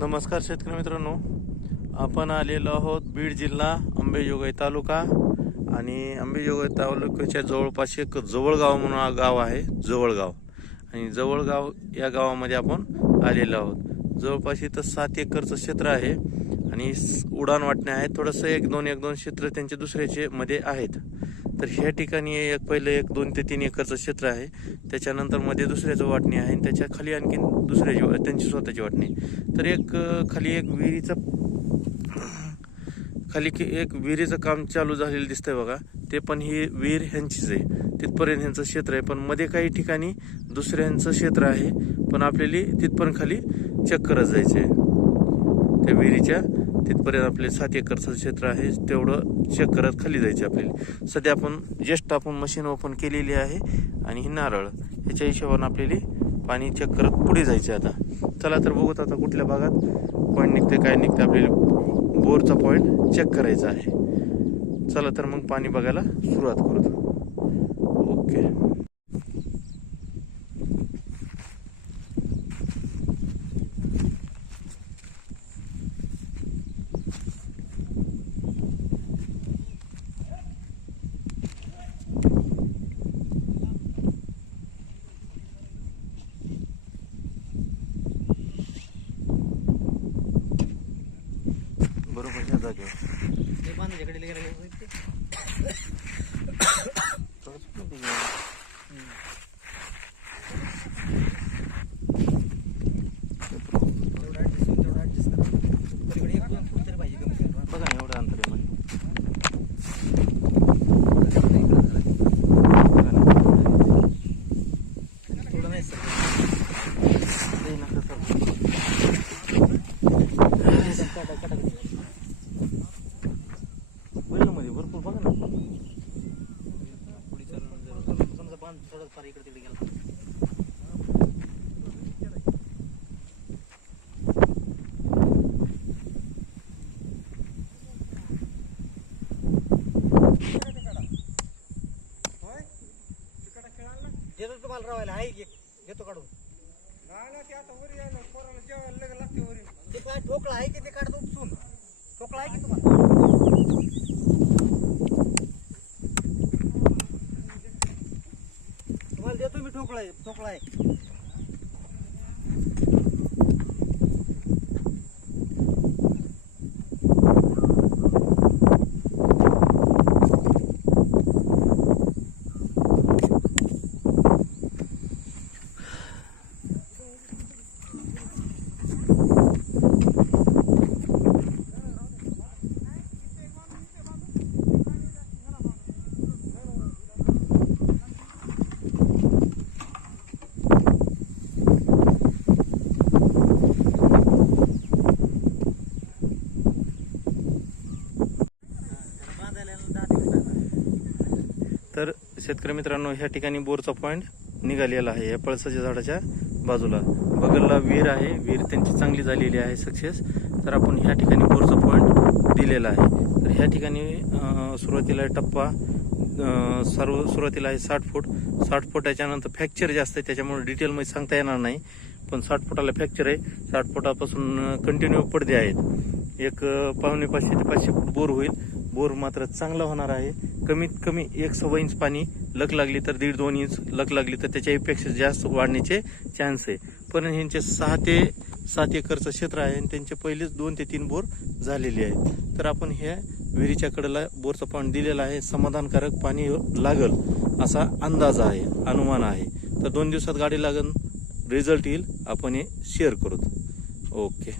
नमस्कार शेतकरी मित्रांनो. आपण आलेलो आहोत बीड जिल्हा अंबेजोगाई तालुका आणि अंबेजोगाई तालुक्याच्या जवळपास एक जवळगाव म्हणून गाव आहे जवळगाव. आणि जवळगाव या गावामध्ये आपण आलेलो आहोत. जवळपास इथं सात एकरचं क्षेत्र आहे आणि उडाण वाटणे आहे. थोडंसं एक दोन एक दोन क्षेत्र त्यांचे दुसऱ्याचे मध्ये आहेत. तर ह्या ठिकाणी एक पहिलं एक दोन ते तीन एकरचं क्षेत्र आहे. त्याच्यानंतरमध्ये दुसऱ्याचं वाटणी आहे आणि त्याच्याखाली आणखीन दुसऱ्याची त्यांची स्वतःची वाटणी. तर एक खाली एक विहिरीचं खाली की एक विहिरीचं काम चालू झालेलं दिसतंय बघा. ते पण ही विहीर ह्यांचीच आहे. तिथपर्यंत ह्यांचं क्षेत्र आहे. पण मध्ये काही ठिकाणी दुसऱ्यांचं क्षेत्र आहे. पण आपल्याला तिथपर्यंत खाली चेक करत जायचं आहे त्या विहिरीच्या तिथपर्यंत आपले सात एकरचं क्षेत्र आहे तेवढं चेक करत खाली जायचे आपल्याला. सध्या आपण जस्ट आपण मशीन ओपन केलेली आहे आणि ही नारळ. ह्याच्या हिशोबानं आपल्याला पाणी चेक करत पुढे जायचे आता. चला तर बघूत आता कुठल्या भागात पॉईंट निघते काय निघते आपल्याला बोरचा पॉईंट चेक करायचा आहे. चला तर मग पाणी बघायला सुरुवात करू ओके बांधायच्याकडे गेलं थोडंसं पुढे घे. तेवढं ऍडजस्ट तेवढं ऍडजस्ट करा पलीकडे एक दोन फूट तरी पाहिजे कमी कमी बघा ना एवढं अंतर आहे मध्ये थोडं नाही सर लई नका चालू. काटा काटा बैलामध्ये भरपूर बघा ना पुढे चालून जर समजा बांध थोडं फार इकडे तिकडे गेला. देतो तुम्हाला रावायला. आहे की. घेतो काढून. ते काय ठोकळा आहे की ते काढतो उपसून ठोकळा आहे की तुम्हाला तुम्हाला देतो मी ठोकळा आहे ठोकळा आहे बांधायला दहा दिवस लागतात. तर शेतकरी मित्रांनो ह्या ठिकाणी बोरचा पॉईंट निघालेला आहे. या पळसाच्या झाडाच्या बाजूला. बगलला विहीर आहे. विहीर त्यांची चांगली झालेली आहे सक्सेस तर आपण ह्या ठिकाणी बोरचा पॉईंट दिलेला आहे. तर ह्या ठिकाणी सुरुवातीला टप्पा सर्व सुरुवातीला आहे साठ फूट. साठ फुटाच्यानंतर फ्रॅक्चर जास्त आहे त्याच्यामुळे डिटेलमध्ये सांगता येणार नाही. पण साठ फुटाला फ्रॅक्चर आहे. साठ फुटापासून कंटिन्यू पडदे आहेत. एक पावणे पाचशे ते पाचशे फूट बोर होईल. बोर मात्र चांगला होणार आहे. कमीत कमी एक सव्वा इंच पाणी लक लागली तर दीड दोन इंच लक लागली तर त्याच्यापेक्षा जास्त वाढण्याचे चान्स आहे. पण ह्यांचे सहा ते सात एकरचं क्षेत्र आहे आणि त्यांचे पहिलेच दोन ते तीन बोर झालेले आहेत. तर आपण ह्या विहिरीच्या कडेला बोरचं पाणी दिलेलं आहे. समाधानकारक पाणी लागल असा अंदाज आहे अनुमान आहे. तर दोन दिवसात गाडी लागन रिझल्ट येईल. आपण हे शेअर करू. ओके